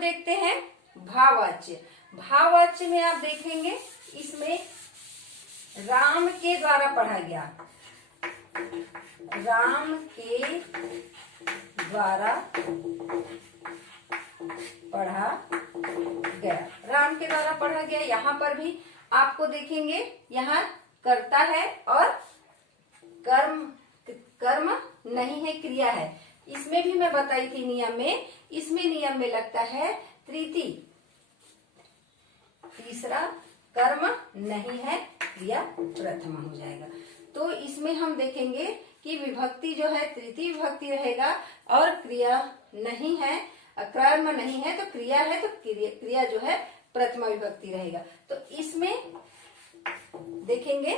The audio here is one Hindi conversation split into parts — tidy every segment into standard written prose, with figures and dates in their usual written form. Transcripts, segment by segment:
देखते हैं भाववाच्य। भाववाच्य में आप देखेंगे इसमें राम के द्वारा पढ़ा गया, राम के द्वारा पढ़ा गया, राम के द्वारा पढ़ा गया। यहाँ पर भी आपको देखेंगे यहाँ कर्ता है और कर्म नहीं है, क्रिया है। इसमें भी मैं बताई थी नियम में, इसमें नियम में लगता है तृतीय, तीसरा कर्म नहीं है, क्रिया प्रथमा हो जाएगा। तो इसमें हम देखेंगे कि विभक्ति जो है तृतीय विभक्ति रहेगा और क्रिया नहीं है, कर्म नहीं है तो क्रिया है, तो क्रिया जो है प्रथमा विभक्ति रहेगा। तो इसमें देखेंगे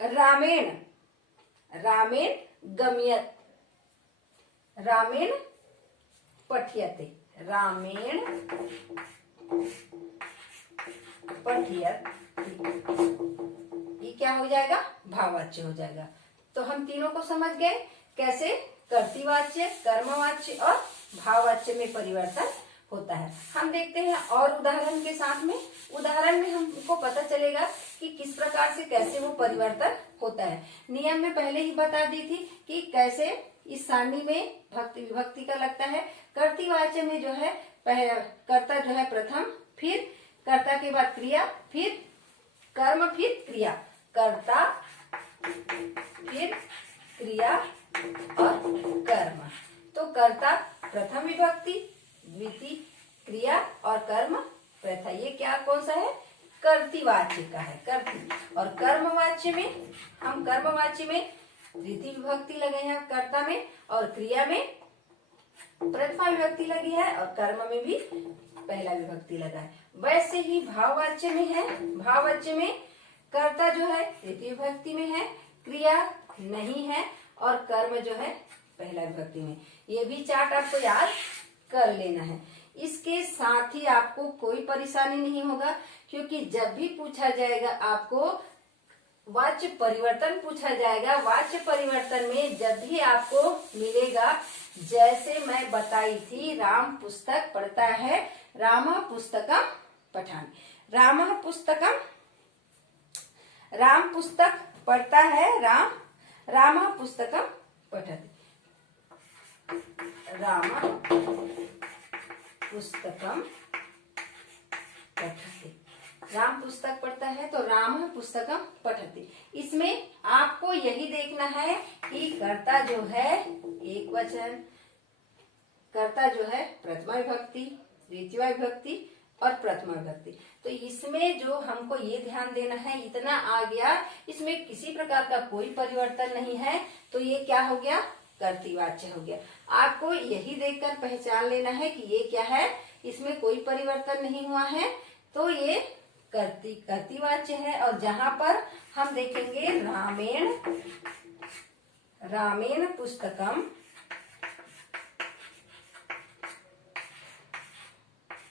रामेण, रामेण गम्यत, रामेण पठ्यते, रामेण पठ्यते, ये क्या हो जाएगा? भाववाच्य हो जाएगा। तो हम तीनों को समझ गए कैसे कर्तृवाच्य, कर्मवाच्य और भाववाच्य में परिवर्तन होता है। हम देखते हैं और उदाहरण के साथ में, उदाहरण में हमको पता चलेगा कि किस प्रकार से कैसे वो परिवर्तन होता है। नियम में पहले ही बता दी थी कि कैसे इस सारणी में भक्ति विभक्ति का लगता है। कर्तृवाच्य में जो है कर्ता जो है प्रथम, फिर कर्ता के बाद क्रिया, फिर कर्म, फिर क्रिया, कर्ता फिर क्रिया और कर्म। तो कर्ता प्रथम विभक्ति, द्वितीय क्रिया और कर्म प्रथा, ये क्या कौन सा है? कर्तृवाच्य का है, कर्तृ। और कर्मवाच्य में हम कर्मवाच्य में द्वितीय विभक्ति लगे हैं कर्ता में, और क्रिया में प्रथमा विभक्ति लगी है, और कर्म में भी पहला विभक्ति लगा है। वैसे ही भाववाच्य में है, भाववाच्य में कर्ता जो है तृतीय विभक्ति में है, क्रिया नहीं है और कर्म जो है पहला विभक्ति में। ये भी चार्ट आपको याद कर लेना है। इसके साथ ही आपको कोई परेशानी नहीं होगा, क्योंकि जब भी पूछा जाएगा आपको वाच्य परिवर्तन पूछा जाएगा, वाच्य परिवर्तन में जब भी आपको मिलेगा, जैसे मैं बताई थी, राम पुस्तक पढ़ता है, रामः पुस्तकम पठामि, रामः पुस्तकम, राम पुस्तक पढ़ता है, रामः पुस्तकम पठति, रामः पुस्तकम पठति, राम पुस्तक पढ़ता है तो रामः पुस्तकम पठति। इसमें आपको यही देखना है कि कर्ता जो है एक वचन, कर्ता जो है प्रथमा विभक्ति, द्वितीय विभक्ति और प्रथमा विभक्ति। तो इसमें जो हमको ये ध्यान देना है, इतना आ गया, इसमें किसी प्रकार का कोई परिवर्तन नहीं है, तो ये क्या हो गया? कर्तृवाच्य हो गया। आपको यही देखकर पहचान लेना है कि ये क्या है, इसमें कोई परिवर्तन नहीं हुआ है, तो ये कर्तृवाच्य है। और जहां पर हम देखेंगे रामेण पुस्तकम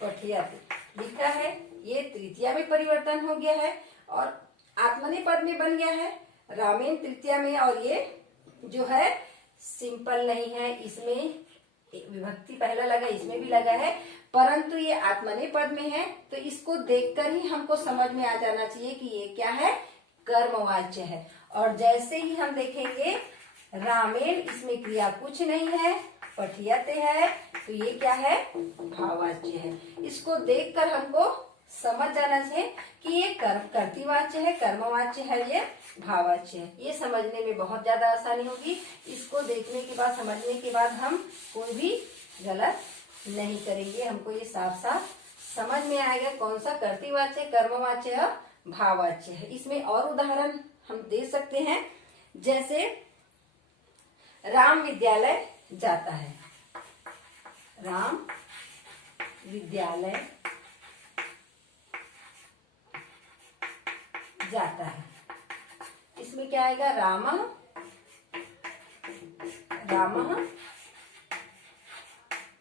पठ्यते लिखा है, ये तृतीया में परिवर्तन हो गया है और आत्मनेपद में बन गया है, रामेण तृतीया में। और ये जो है सिंपल नहीं है, इसमें विभक्ति पहला लगा, इसमें भी लगा है, परंतु ये आत्मनेपद में है, तो इसको देखकर ही हमको समझ में आ जाना चाहिए कि ये क्या है? कर्मवाच्य है। और जैसे ही हम देखेंगे रामेण, इसमें क्रिया कुछ नहीं है, पठ्यते है, तो ये क्या है? भाववाच्य है। इसको देखकर हमको समझ जाना चाहिए कि ये कर्तृवाच्य है, कर्मवाच्य है, ये भाववाच्य है। ये समझने में बहुत ज्यादा आसानी होगी। इसको देखने के बाद, समझने के बाद हम कोई भी गलत नहीं करेंगे। हमको ये साफ साफ समझ में आएगा कौन सा कर्तृवाच्य, कर्मवाच्य और भाववाच्य है। इसमें और उदाहरण हम दे सकते हैं, जैसे राम विद्यालय जाता है, राम विद्यालय जाता है, इसमें क्या आएगा? रामः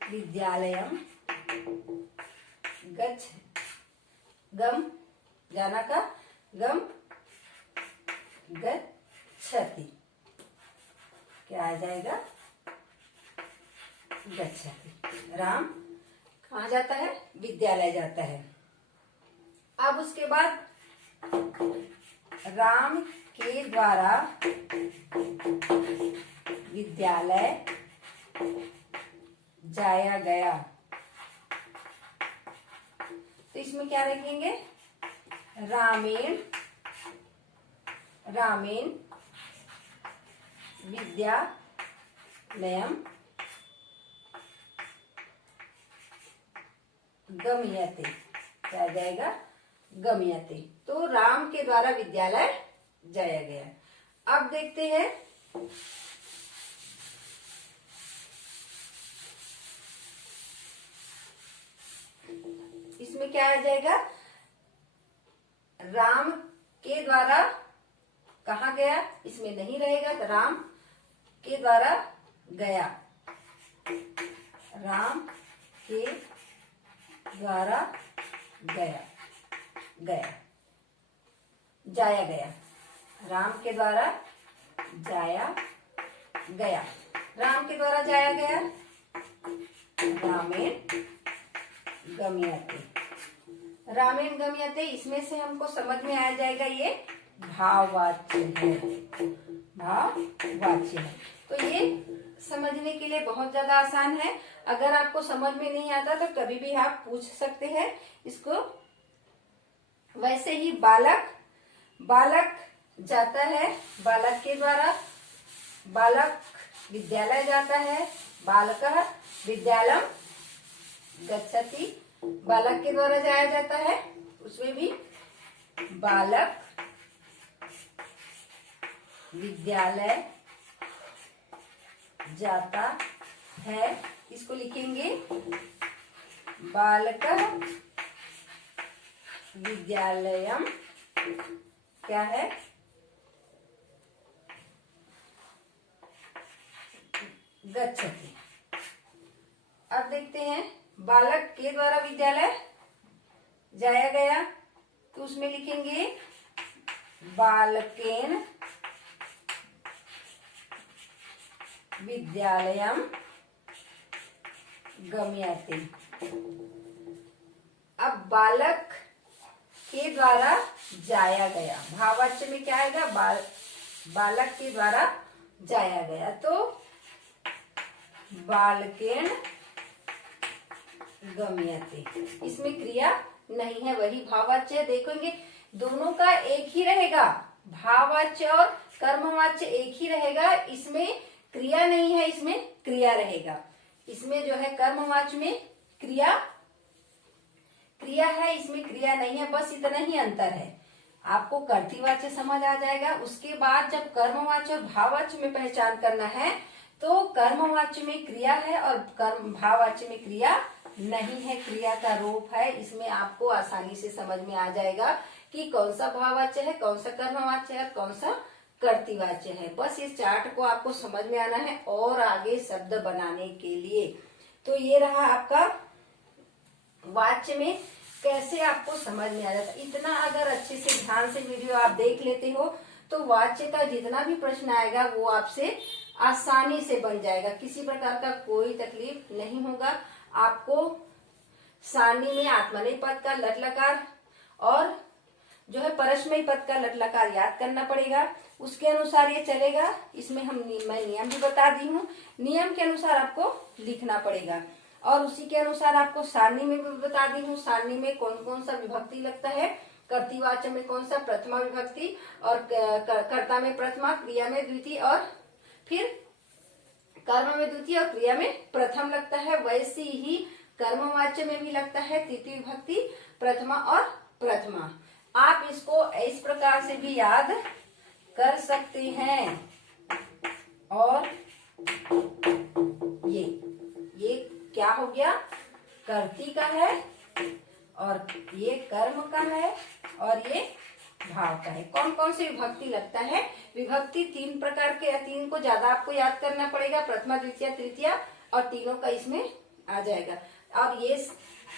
विद्यालयम गच्छ, गम जाना का गम गच्छति, क्या आ जाएगा? गच्छति। राम कहाँ जाता है? विद्यालय जाता है। अब उसके बाद राम के द्वारा विद्यालय जाया गया, तो इसमें क्या लिखेंगे? रामेण विद्यालयम गम्यते। क्या जाएगा? गम्यते। तो राम के द्वारा विद्यालय जाया गया। अब देखते हैं इसमें क्या आ जाएगा? राम के द्वारा कहाँ गया? इसमें नहीं रहेगा, तो राम के द्वारा गया। राम के द्वारा गया, जाया गया। राम के द्वारा जाया गया। राम के द्वारा जाया गया। रामेण गम्यते। रामेण गम्यते, इसमें से हमको समझ में आ जाएगा ये भाववाच्य है। भाववाच्य है। तो ये समझने के लिए बहुत ज्यादा आसान है। अगर आपको समझ में नहीं आता तो कभी भी आप पूछ सकते हैं इसको। वैसे ही बालक जाता है, बालक के द्वारा, बालक विद्यालय जाता है, बालकः विद्यालयम गच्छति। बालक के द्वारा जाया जाता है, उसमें भी बालक विद्यालय जाता है। इसको लिखेंगे बालकः विद्यालयम क्या है? गच्छति। अब देखते हैं बालक के द्वारा विद्यालय जाया गया, तो उसमें लिखेंगे बालकेन विद्यालयम गम्यते। अब बालक के द्वारा जाया गया, भाववाच्य में क्या आएगा? बालक के द्वारा जाया गया, तो बालकेन गम्यते। इसमें क्रिया नहीं है, वही भाववाच्य। देखेंगे दोनों का एक ही रहेगा, भाववाच्य और कर्मवाच्य एक ही रहेगा। इसमें क्रिया नहीं है, इसमें क्रिया रहेगा। इसमें जो है कर्मवाच्य में क्रिया है, इसमें क्रिया नहीं है। बस इतना ही अंतर है। आपको कर्तृवाच्य समझ आ जाएगा। उसके बाद जब कर्मवाच्य और भाववाच्य में पहचान करना है तो कर्मवाच्य में क्रिया है और भाववाच्य में क्रिया नहीं है, क्रिया का रूप है। इसमें आपको आसानी से समझ में आ जाएगा कि कौन सा भाववाच्य है, कौन सा कर्मवाच्य है, कौन सा कर्तृवाच्य है। बस इस चार्ट को आपको समझ में आना है और आगे शब्द बनाने के लिए। तो ये रहा आपका वाच्य में कैसे आपको समझ में आ जाता है। इतना अगर अच्छे से ध्यान से वीडियो आप देख लेते हो तो वाच्य का जितना भी प्रश्न आएगा वो आपसे आसानी से बन जाएगा। किसी प्रकार का कोई तकलीफ नहीं होगा। आपको सारणी में आत्मनेपद पद का लट लकार और जो है परस्मयी पद का लट लकार याद करना पड़ेगा। उसके अनुसार ये चलेगा। इसमें मैं नियम भी बता दी हूँ। नियम के अनुसार आपको लिखना पड़ेगा और उसी के अनुसार आपको सारणी में भी बता दी हूँ। सारणी में कौन कौन सा विभक्ति लगता है, कर्तृवाच्य में कौन सा प्रथमा विभक्ति और कर्ता में प्रथमा, क्रिया में द्वितीय और फिर कर्म में द्वितीय और क्रिया में प्रथम लगता है। वैसे ही कर्मवाच्य में भी लगता है तृतीय विभक्ति, प्रथमा और प्रथमा। आप इसको इस प्रकार से भी याद कर सकते हैं। और ये क्या हो गया? कर्ती का है और ये कर्म का है और ये भाव का है। कौन कौन सी विभक्ति लगता है? विभक्ति तीन प्रकार के, तीन को ज्यादा आपको याद करना पड़ेगा, प्रथमा द्वितीय तृतीय, और तीनों का इसमें आ जाएगा। और ये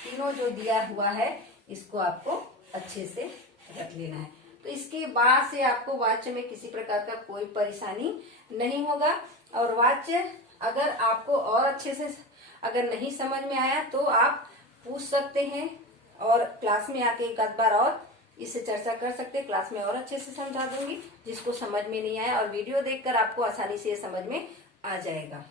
तीनों जो दिया हुआ है इसको आपको अच्छे से रख लेना है। तो इसके बाद से आपको वाच्य में किसी प्रकार का कोई परेशानी नहीं होगा। और वाच्य अगर आपको और अच्छे से अगर नहीं समझ में आया तो आप पूछ सकते हैं और क्लास में आके एक आध बार और इससे चर्चा कर सकते हैं। क्लास में और अच्छे से समझा दूंगी जिसको समझ में नहीं आया, और वीडियो देखकर आपको आसानी से ये समझ में आ जाएगा।